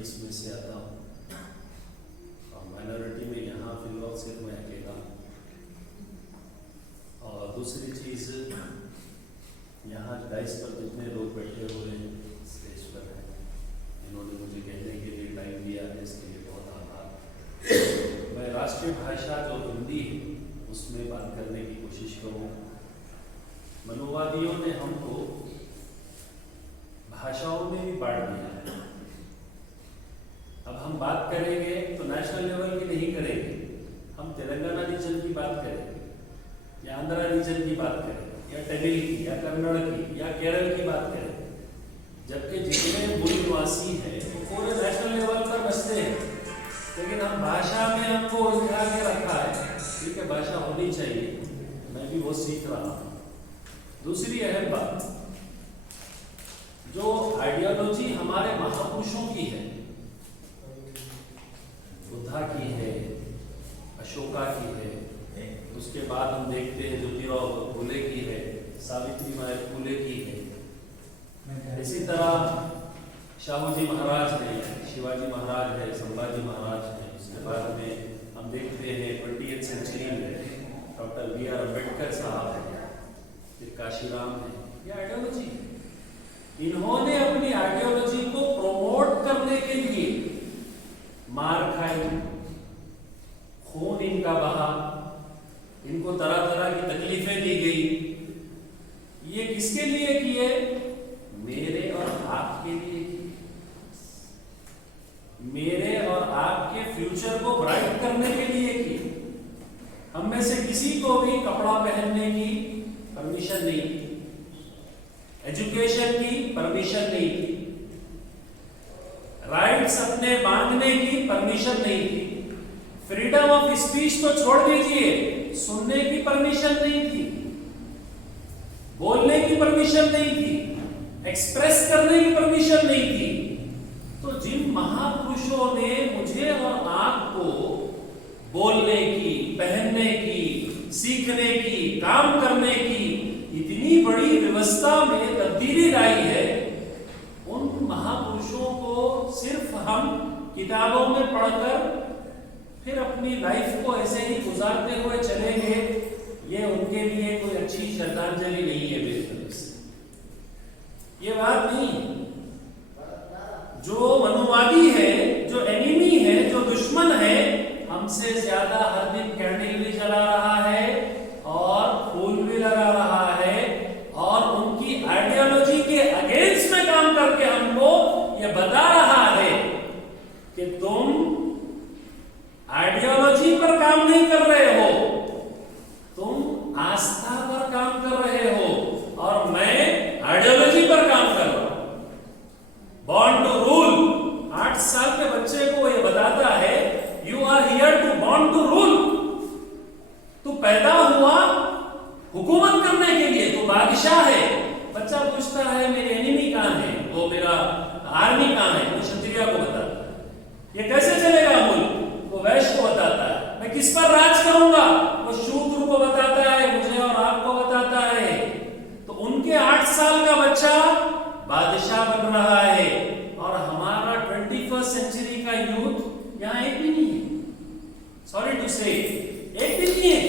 इसमें से आता हूँ और माइनॉरिटी में यहाँ फिलहाल सिर्फ मैं अकेला हूँ। और दूसरी चीज़, यहाँ डाइस पर जितने लोग बैठे हुए हैं स्टेज पर हैं, इन्होंने मुझे कहने के लिए टाइम दिया है, इसके लिए बहुत आभार। मैं राष्ट्रीय भाषा जो हिंदी है उसमें बात करने की कोशिश करूँ। मनुवादियों ने हमको भाषाओं में भी बांट दिया है। अब हम बात करेंगे तो नेशनल लेवल की नहीं करेंगे, हम तेलंगाना रीजन की बात करेंगे या आंध्रा रीजन की बात करेंगे या तमिल की या कन्नड़ की या केरल की बात करेंगे, जबकि जितने मूल निवासी हैं वो पूरे नेशनल लेवल पर बसते हैं। लेकिन हम भाषा में हमको उलझा के रखा है। ठीक है, भाषा होनी चाहिए, मैं भी वो सीख रहा हूँ। दूसरी अहम बात, जो आइडियोलॉजी हमारे महापुरुषों की है, बुद्धा की है, अशोका की है, उसके बाद हम देखते हैं ज्योतिराव फुले की है, सावित्री बाई फुले की है, इसी तरह शाहू जी महाराज है, शिवाजी महाराज है, संभाजी महाराज है। उसके बाद में हम देखते हैं 20वीं सेंचुरी में डॉक्टर B.R. अम्बेडकर साहब है, फिर काशीराम है। ये आइडियोलॉजी, इन्होंने अपनी आइडियोलॉजी को प्रमोट करने के लिए मार खाई, खून इनका बहा, इनको तरह तरह की तकलीफें दी गई। ये किसके लिए किए? मेरे और आपके लिए किए। मेरे और आपके फ्यूचर को ब्राइट करने के लिए किए। हम में से किसी को भी कपड़ा पहनने की परमिशन नहीं थी, एजुकेशन की परमिशन नहीं थी, राइट्स अपने बांधने की परमिशन नहीं थी, फ्रीडम ऑफ स्पीच तो छोड़ दीजिए, सुनने की परमिशन नहीं थी, बोलने की परमिशन नहीं थी, एक्सप्रेस करने की परमिशन नहीं थी। तो जिन महापुरुषों ने मुझे और आपको बोलने की, पहनने की, सीखने की, काम करने की इतनी बड़ी व्यवस्था में तब्दीली लाई है, उन महापुरुषों को सिर्फ हम किताबों में पढ़कर फिर अपनी लाइफ को ऐसे ही गुजारते हुए चलेंगे, ये उनके लिए कोई अच्छी श्रद्धांजलि नहीं है मेरी तरफ से। ये बात नहीं है। जो मनुवादी है, जो एनिमी है, जो दुश्मन है, हमसे ज्यादा हर दिन कैंडल भी जला रहा है और फूल भी लगा रहा है और उनकी आइडियोलॉजी के अगेंस्ट में काम करके हमको ये बता रहा है कि तुम आइडियोलॉजी पर काम नहीं कर रहे हो, तुम आस्था पर काम कर रहे हो और मैं आइडियोलॉजी पर काम कर रहा हूं। बॉर्न टू रूल, 8 साल के बच्चे को ये बताता है you are here to born to rule. तू पैदा हुआ हुकूमत करने के लिए, तू बादशाह है। बच्चा पूछता है मेरी एनिमी कहां है, वो मेरा आर्मी कहां है, वो क्षत्रिय को बताता है। ये कैसे चलेगा मुल्क, वो वैश्य को बताता है। मैं किस पर राज करूंगा, वो शूद्र को बताता है, मुझे और आपको बताता है। तो उनके 8 साल का बच्चा बादशाह बन रहा है और हमारा 21st सेंचुरी का यूथ यहां एक भी नहीं है। सॉरी टू से एक भी नहीं है।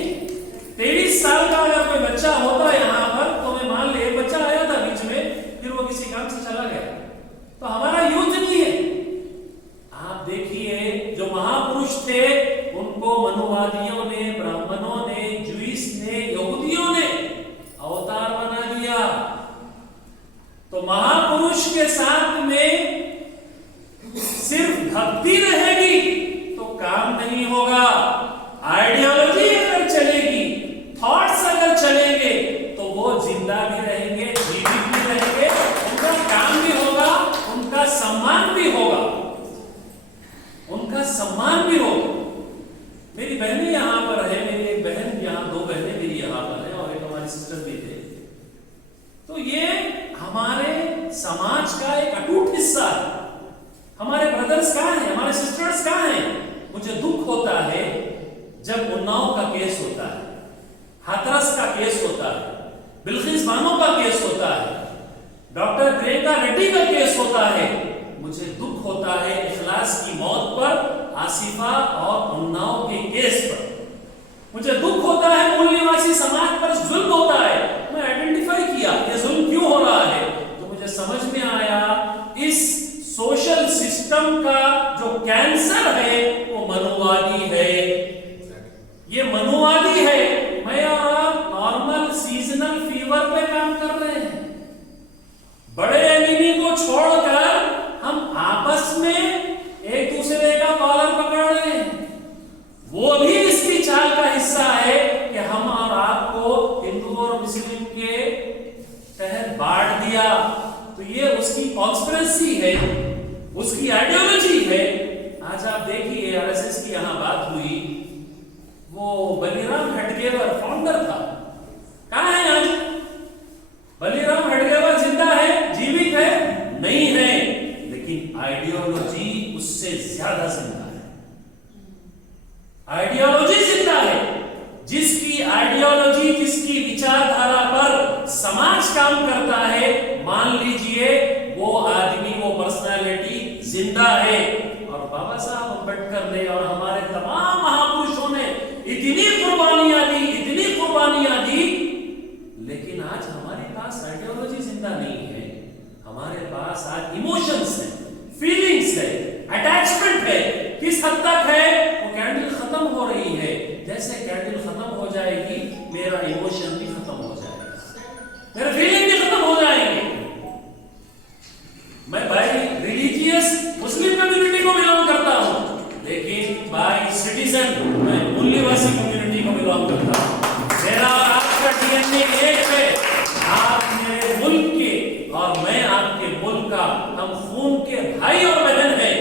23 साल का अगर कोई बच्चा होता यहां पर, तो मैं मान ले एक बच्चा आया था बीच में, फिर वो किसी काम से चला गया, तो हमारा यूथ नहीं है। आप देखिए जो महापुरुष थे उनको मनुवादियों ने, ब्राह्मणों ने, ज्यूइश ने, यहूदियों ने अवतार बना दिया। तो महापुरुष के साथ में सिर्फ भक्ति रहेगी तो काम नहीं होगा। आइडियोलॉजी अगर चलेगी, थॉट्स अगर चलेंगे, तो वो जिंदा भी रहेंगे, जीवित भी रहेंगे, उनका काम भी होगा, उनका सम्मान भी होगा, उनका सम्मान भी होगा। मेरी बहनें यहां पर है, मेरी एक बहन यहां, 2 बहनें मेरी यहां पर है और एक हमारी सिस्टर भी थे। तो ये हमारे समाज का एक अटूट हिस्सा है। हमारे ब्रदर्स कहां हैं, हमारे सिस्टर्स कहां हैं? मुझे दुख होता है जब उन्नाव का केस होता है, हाथरस का केस होता है, बिल्किस बानो का केस होता है, डॉक्टर प्रियंका रेड्डी का केस होता है। मुझे दुख होता है, आसिफा और उन्नाव के केस पर। मुझे दुख होता है मूल निवासी समाज पर जुल्म होता है। मैं आइडेंटिफाई किया ये जुल्म क्यों हो रहा है, तो मुझे समझ में आया इस सोशल सिस्टम का जो कैंसर है वो मनुवादी है। ये मनुवादी है। मैं और आप नॉर्मल सीजनल फीवर पे काम कर रहे हैं। बड़े एनिमी को छोड़कर हम आपस में एक दूसरे का कॉलर पकड़ रहे हैं। वो भी इसकी चाल का हिस्सा है कि हम और आपको हिंदू और मुस्लिम के तहत बांट दिया। तो ये उसकी कॉन्स्पिरेसी है, उसकी आइडियोलॉजी है। आज आप देखिए आरएसएस की यहां बात हुई, वो बलिराम हेडगेवर फाउंडर था, कहां है आज? बलिराम हेडगेवर जिंदा है, जीवित है? नहीं है, लेकिन आइडियोलॉजी उससे ज्यादा जिंदा है। आइडियोलॉजी जिंदा है। जिसकी आइडियोलॉजी, जिसकी विचारधारा पर समाज काम करता है, मान लीजिए वो आदमी, वो पर्सनालिटी जिंदा है। और बाबा साहब अम्बेडकर ने और हमारे तमाम महापुरुषों ने इतनी कुर्बानियां दी, इतनी कुर्बानियां दी, लेकिन आज हमारे पास आइडियोलॉजी जिंदा नहीं है। हमारे पास आज इमोशंस है, फीलिंग्स है, अटैचमेंट है। किस हद तक है? वो कैंडल खत्म हो रही है। जैसे कैंडल खत्म हो जाएगी, मेरा इमोशन भी खत्म हो जाएगा, मेरे फीलिंग भी खत्म हो जाएंगे। मैं बाय रिलीजियस मुस्लिम कम्युनिटी को बिलोंग करता हूं, लेकिन बाय सिटीजन मैं मूल्यवासी कम्युनिटी को बिलोंग करता हूं। मेरा और आपका डीएनए एक है। आप मेरे मुल्क के और मैं आपके मुल्क का, हम खून के भाई और बहन हैं।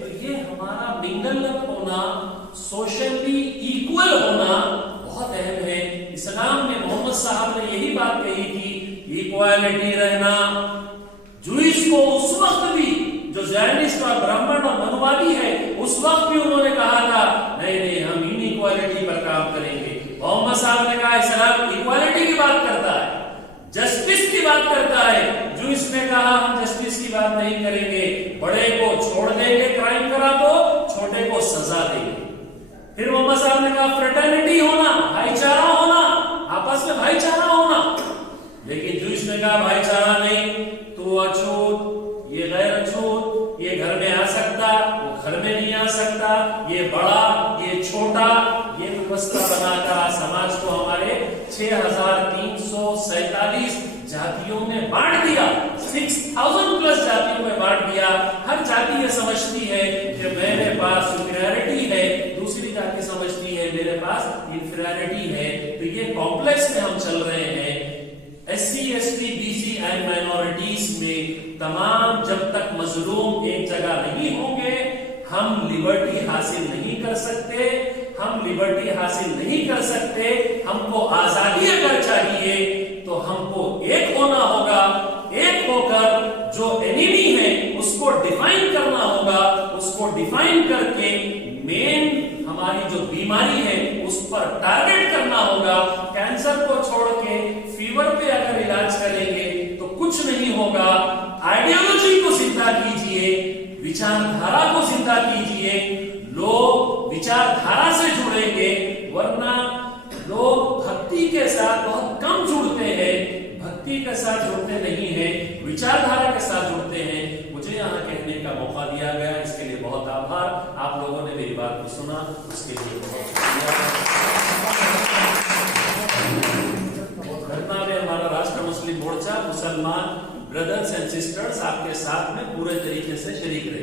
तो ये हमारा मिंगल होना, सोशली इक्वल होना बहुत अहम है। इस्लाम में मोहम्मद साहब ने यही बात कही थी, इक्वालिटी रहना। जूइस को उस वक्त भी, जो ज़ायनिस्ट और ब्राह्मण और मनुवादी है, उस वक्त भी उन्होंने कहा था नहीं नहीं, हम इनइक्वालिटी पर काम करेंगे। मोहम्मद साहब ने कहा इस्लाम इक्वालिटी की बात करता है, जस्टिस की बात करता है। जूइस ने कहा हम जस्टिस की बात नहीं करेंगे, बड़े को छोड़ देंगे क्राइम करा तो, छोटे को सजा देंगे। फिर मोहम्मद साहब ने कहा फ्रेटर्निटी होना, भाईचारा होना, आपस में भाईचारा होना। लेकिन जूइस ने कहा भाईचारा नहीं, तू अछूत, ये गैर अछूत, ये घर में आ सकता, वो घर में नहीं आ सकता, ये बड़ा, ये छोटा, ये व्यवस्था बनाकर समाज को हमारे 6347 जातियों में बांट दिया, 6000 प्लस जातियों में बांट दिया। हर जाति ये समझती है कि मेरे पास सुपीरियरिटी है, दूसरी जाति समझती है मेरे पास इंफीरियरिटी है। तो ये कॉम्प्लेक्स में हम चल रहे हैं। SC, ST, BC and minorities में तमाम जब तक मजलूम एक जगह नहीं होंगे, हम लिबर्टी हासिल नहीं कर सकते। हम लिबर्टी हासिल नहीं कर सकते। हमको आजादी अगर चाहिए तो हमको एक होना होगा। एक होकर जो एनिमी है उसको डिफाइन करना होगा। उसको डिफाइन करके मेन हमारी जो बीमारी है उस पर टारगेट करना होगा। कैंसर को छोड़ के फीवर पे अगर इलाज करेंगे तो कुछ नहीं होगा। आइडियोलॉजी को जिंदा कीजिए, विचारधारा को जिंदा कीजिए। लोग विचारधारा से जुड़ेंगे, वरना लोग भक्ति के साथ बहुत कम जुड़ते हैं। भक्ति के साथ जुड़ते नहीं है, विचारधारा के साथ जुड़ते हैं। मुझे यहाँ कहने का मौका दिया गया, इसके लिए बहुत आभार। आप लोगों ने मेरी बात को सुना, उसके लिए बहुत घटना में हमारा राष्ट्र मुस्लिम मोर्चा, मुसलमान ब्रदर्स एंड सिस्टर्स आपके साथ में पूरे तरीके से शरीक रहे।